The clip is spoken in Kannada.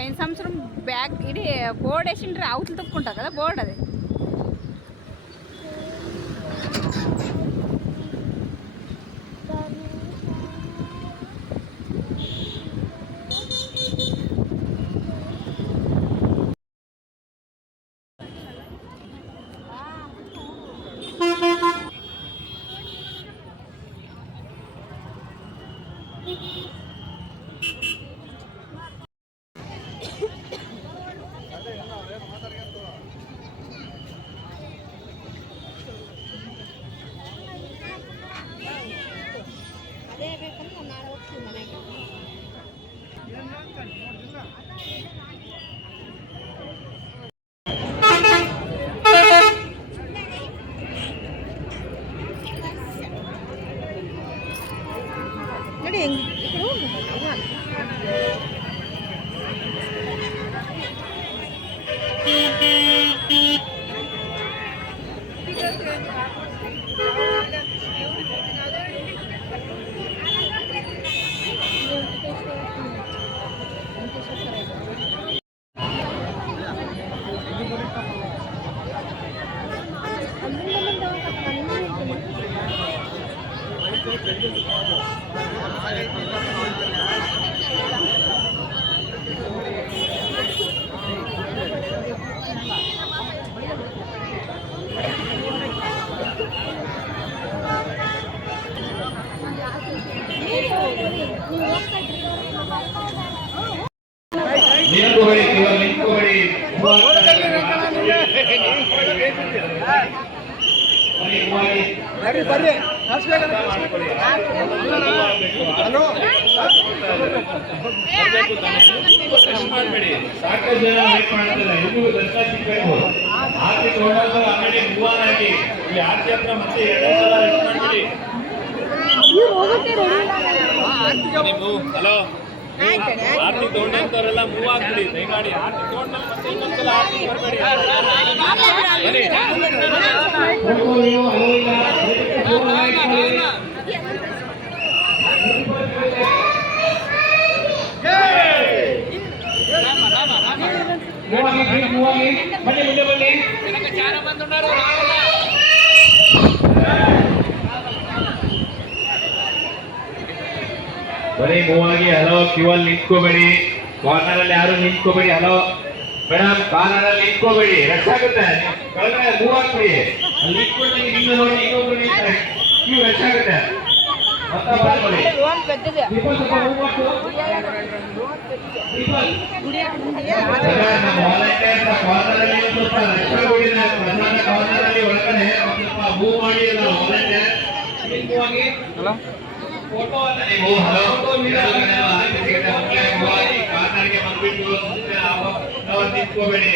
పోయిన సంవత్సరం బ్యాగ్ ఇది బోర్డు వేసిండ్రు అవుతులు తొక్కుంటా కదా బోర్డు అది. ಸಾಕಷ್ಟು ಜನ ವೇಟ್ ಮಾಡ್ತಾರೆ. ಇನ್ನೂ ದರ್ಶನ ಸಿಗಬೇಕು. ಆರ್ತಿ ತಗೊಂಡಾಗ ಆಮೇಲೆ ಮೂವನ್ ಆಗಿ ಇಲ್ಲಿ ಆರ್ತಿ ಹತ್ರ ಮತ್ತೆ 2 ಸಲ ರೆಸ್ಟ್ ಮಾಡ್ಬಿಡಿ. ಹಲೋ ಆರ್ತಿ ತಗೊಂಡಂತವರೆಲ್ಲ ಮೂವ್ ಆಗ್ಬಿಡಿ ದಯಮಾಡಿ. ಆರ್ತಿ ತಗೊಂಡ್ಮೇಲೆ ಮತ್ತೆ ಇನ್ನೊಂದ್ಸಲ ಆರ್ತಿ ಬರಬೇಡಿ. ಬರೀ ಮೂವ್ ಆಗಿ. ಹಲೋ ಕ್ಯೂ ಅಲ್ಲಿ ನಿಂತ್ಕೋಬೇಡಿ. ಕಾರ್ನರ್ ಅಲ್ಲಿ ಯಾರು ನಿಂತ್ಕೋಬೇಡಿ. ಹಲೋ ಮೇಡಮ್ ಕಾರ್ನರ್ ಅಲ್ಲಿ ನಿಂತ್ಕೋಬೇಡಿ, ರಶ್ ಆಗುತ್ತೆ. ಕೆಳಗಡೆ ಮೂವ್ ಆಗ್ಬಿಡಿ. ಅಲ್ಲಿ ನಿಂತ್ಕೊಂಡು ಹಿಂದೆ ನೋಡಿ ಇನ್ನೊಬ್ರು ನಿಂತಾರೆ, ಕ್ಯೂ ರಶ್ ಆಗುತ್ತೆ. ನಮ್ಮ ವಾಲಂಟಿಯರ್ಸ್ ಕಾರ್ನರ್ ಅಲ್ಲಿ ಸ್ವಲ್ಪ ರಶ್ ಆಗೋಗಿದೆ. ಪ್ರಧಾನ ಕಾರ್ನರ್ ಅಲ್ಲಿ ಒಳಗಡೆ ಸ್ವಲ್ಪ ಮೂವ್ ಮಾಡಿ. ಎಲ್ಲ ವಾಲಂಟಿಯರ್ ಮೂವ್ ಆಗಿ. ಫೋಟೋ ಅಂತ ನೀವು ಹಲೋ ಕಾರ್ನರ್ಗೆ ಬಂದ್ಬಿಟ್ಟು ನಿಂತ್ಕೋಬೇಡಿ.